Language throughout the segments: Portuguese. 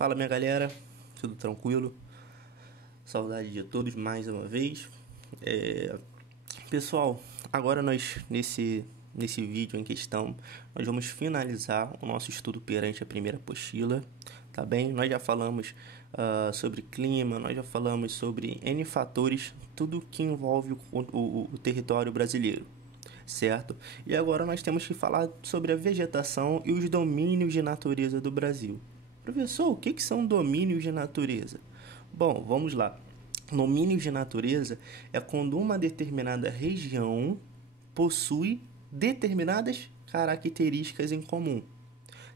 Fala minha galera, tudo tranquilo? Saudade de todos mais uma vez. Pessoal, agora nesse vídeo em questão, nós vamos finalizar o nosso estudo perante a primeira apostila, tá bem? Nós já falamos sobre clima, nós já falamos sobre N fatores, tudo que envolve o território brasileiro, certo? E agora nós temos que falar sobre a vegetação e os domínios de natureza do Brasil. Professor, o que são domínios de natureza? Bom, vamos lá. Domínios de natureza é quando uma determinada região possui determinadas características em comum,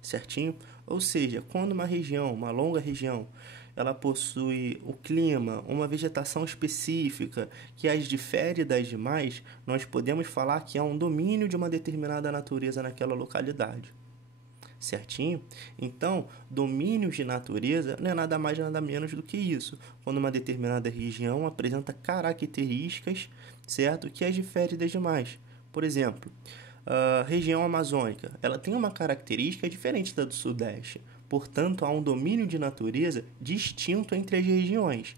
certinho? Ou seja, quando uma região, uma longa região, ela possui o clima, uma vegetação específica que as difere das demais, nós podemos falar que há um domínio de uma determinada natureza naquela localidade. Certinho? Então, domínios de natureza não é nada mais nada menos do que isso. Quando uma determinada região apresenta características, certo, que as difere das demais. Por exemplo, a região amazônica, ela tem uma característica diferente da do Sudeste. Portanto, há um domínio de natureza distinto entre as regiões.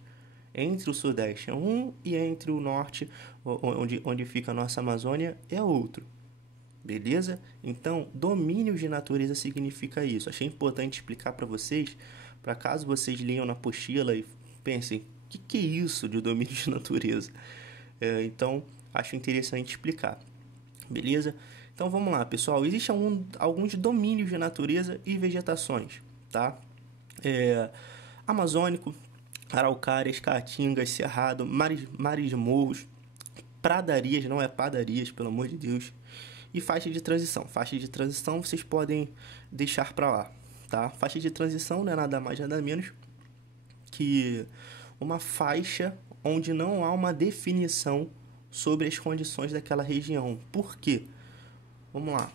Entre o Sudeste é um e entre o Norte, onde fica a nossa Amazônia, é outro. Beleza? Então, domínios de natureza significa isso. Achei importante explicar para vocês, para caso vocês leiam na apostila e pensem, o que é isso de domínio de natureza? Então, acho interessante explicar. Beleza? Então, vamos lá, pessoal. Existem alguns domínios de natureza e vegetações, tá? Amazônico, araucárias, caatingas, cerrado, mares de morros, pradarias, não é padarias, pelo amor de Deus. E faixa de transição. Faixa de transição vocês podem deixar para lá, tá? Faixa de transição não é nada mais nada menos que uma faixa onde não há uma definição sobre as condições daquela região. Por quê? Vamos lá.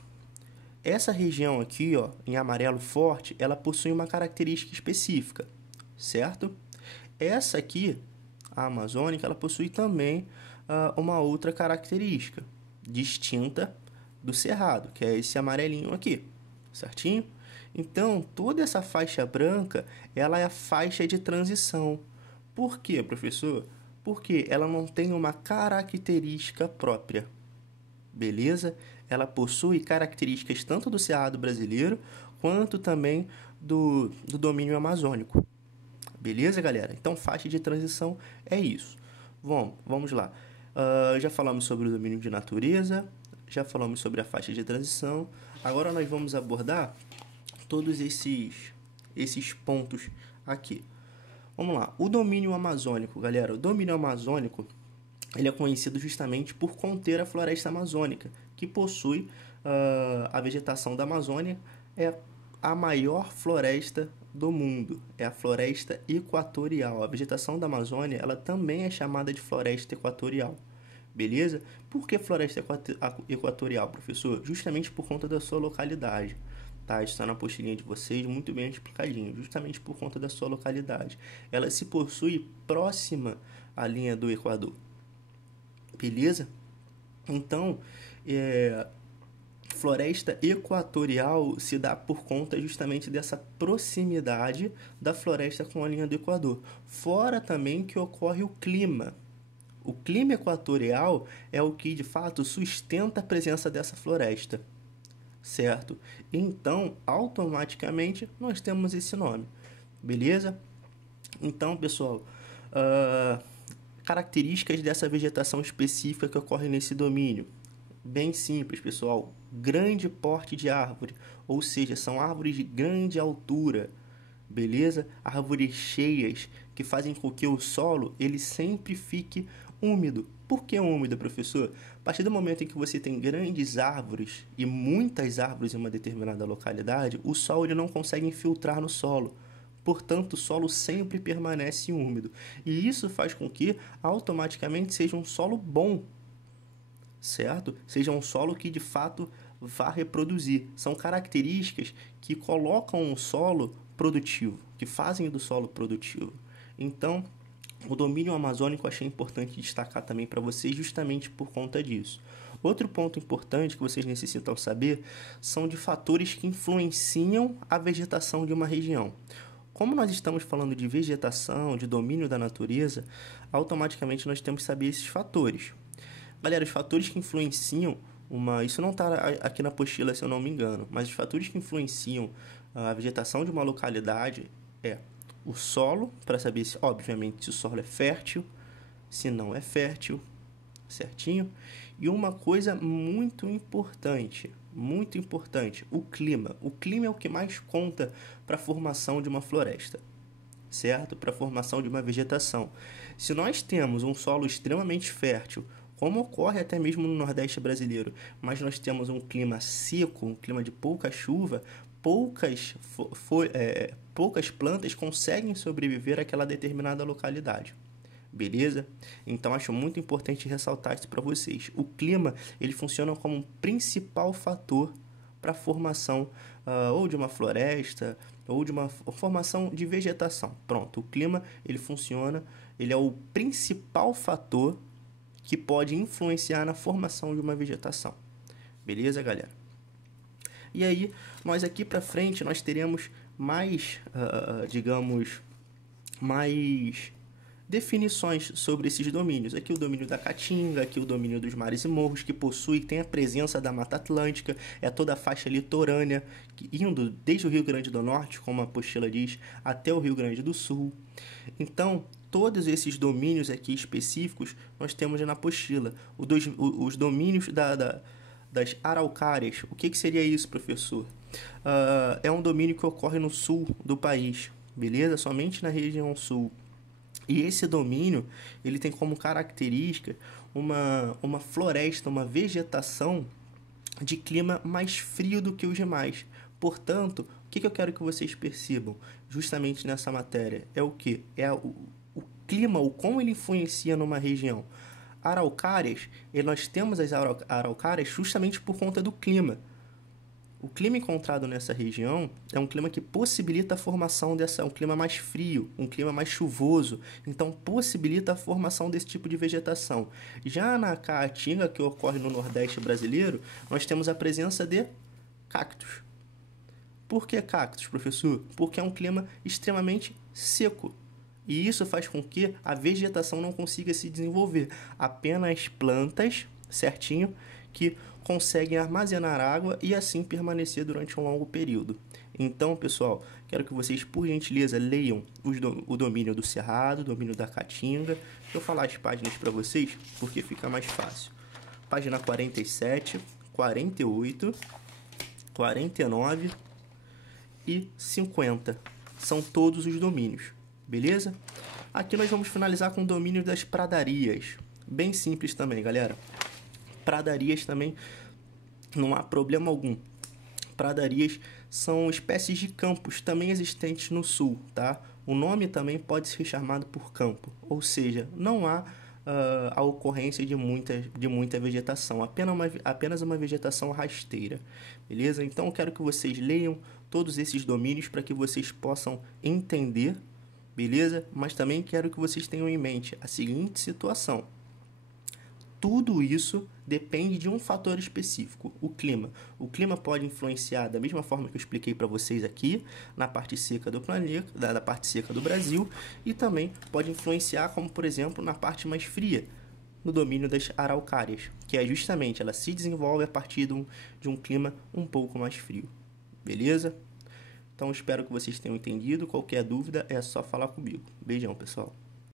Essa região aqui, ó, em amarelo forte, ela possui uma característica específica, certo? Essa aqui, a amazônica, ela possui também uma outra característica distinta do cerrado, que é esse amarelinho aqui, certinho? Então, toda essa faixa branca, ela é a faixa de transição. Por quê, professor? Porque ela não tem uma característica própria, beleza? Ela possui características tanto do cerrado brasileiro, quanto também do domínio amazônico. Beleza, galera? Então, faixa de transição é isso. Vamos lá. Já falamos sobre o domínio de natureza, já falamos sobre a faixa de transição. Agora nós vamos abordar todos esses pontos aqui. Vamos lá. O domínio amazônico, galera. O domínio amazônico, ele é conhecido justamente por conter a floresta amazônica, que possui a vegetação da Amazônia, é a maior floresta do mundo, é a floresta equatorial. A vegetação da Amazônia, ela também é chamada de floresta equatorial. Beleza? Por que floresta equatorial, professor? Justamente por conta da sua localidade. Tá? Está na apostilinha de vocês, muito bem explicadinho. Justamente por conta da sua localidade. Ela se possui próxima à linha do Equador. Beleza? Então, floresta equatorial se dá por conta justamente dessa proximidade da floresta com a linha do Equador. Fora também que ocorre o clima. O clima equatorial é o que, de fato, sustenta a presença dessa floresta, certo? Então, automaticamente, nós temos esse nome, beleza? Então, pessoal, características dessa vegetação específica que ocorre nesse domínio. Bem simples, pessoal. Grande porte de árvore, ou seja, são árvores de grande altura, beleza? Árvores cheias que fazem com que o solo ele sempre fique úmido. Por que úmido, professor? A partir do momento em que você tem grandes árvores e muitas árvores em uma determinada localidade, o sol ele não consegue infiltrar no solo. Portanto, o solo sempre permanece úmido. E isso faz com que automaticamente seja um solo bom, certo? Seja um solo que de fato vá reproduzir. São características que colocam o solo produtivo, que fazem do solo produtivo. Então, o domínio amazônico eu achei importante destacar também para vocês justamente por conta disso. Outro ponto importante que vocês necessitam saber são de fatores que influenciam a vegetação de uma região. Como nós estamos falando de vegetação, de domínio da natureza, automaticamente nós temos que saber esses fatores. Galera, os fatores que influenciam isso não está aqui na apostila, se eu não me engano, mas os fatores que influenciam a vegetação de uma localidade é o solo, para saber se, obviamente, se o solo é fértil, se não é fértil, certinho? E uma coisa muito importante, o clima. O clima é o que mais conta para a formação de uma floresta, certo? Para a formação de uma vegetação. Se nós temos um solo extremamente fértil, como ocorre até mesmo no Nordeste brasileiro, mas nós temos um clima seco, um clima de pouca chuva, poucas plantas conseguem sobreviver àquela determinada localidade. Beleza? Então, acho muito importante ressaltar isso para vocês. O clima, ele funciona como um principal fator para a formação ou de uma floresta ou de uma formação de vegetação. Pronto, o clima, ele funciona, ele é o principal fator que pode influenciar na formação de uma vegetação. Beleza, galera? E aí, nós aqui para frente, nós teremos mais, mais definições sobre esses domínios. Aqui o domínio da Caatinga, aqui o domínio dos mares e morros, que tem a presença da Mata Atlântica, é toda a faixa litorânea, indo desde o Rio Grande do Norte, como a apostila diz, até o Rio Grande do Sul. Então, todos esses domínios aqui específicos nós temos na apostila. Os domínios das araucárias. O que seria isso, professor? É um domínio que ocorre no sul do país, beleza? Somente na região sul. E esse domínio, ele tem como característica uma floresta, uma vegetação de clima mais frio do que os demais. Portanto, o que eu quero que vocês percebam justamente nessa matéria? É o que? É o clima, o como ele influencia numa região. Araucárias, e nós temos as araucárias justamente por conta do clima. O clima encontrado nessa região é um clima que possibilita a formação um clima mais frio, um clima mais chuvoso, então possibilita a formação desse tipo de vegetação. Já na Caatinga, que ocorre no Nordeste brasileiro, nós temos a presença de cactos. Por que cactos, professor? Porque é um clima extremamente seco. E isso faz com que a vegetação não consiga se desenvolver. Apenas plantas, certinho, que conseguem armazenar água e assim permanecer durante um longo período. Então, pessoal, quero que vocês, por gentileza, leiam o domínio do Cerrado, o domínio da Caatinga. Deixa eu falar as páginas para vocês, porque fica mais fácil. Página 47, 48, 49 e 50. São todos os domínios, beleza? Aqui nós vamos finalizar com o domínio das pradarias. Bem simples também, galera. Pradarias também não há problema algum. Pradarias são espécies de campos também existentes no sul, tá? O nome também pode ser chamado por campo, ou seja, não há a ocorrência de muita vegetação, apenas uma vegetação rasteira, beleza? Então eu quero que vocês leiam todos esses domínios para que vocês possam entender, beleza? Mas também quero que vocês tenham em mente a seguinte situação. Tudo isso depende de um fator específico, o clima. O clima pode influenciar da mesma forma que eu expliquei para vocês aqui, na parte seca do planeta, da parte seca do Brasil, e também pode influenciar, como por exemplo, na parte mais fria, no domínio das araucárias, que é justamente, ela se desenvolve a partir de um clima um pouco mais frio. Beleza? Então, espero que vocês tenham entendido. Qualquer dúvida é só falar comigo. Beijão, pessoal.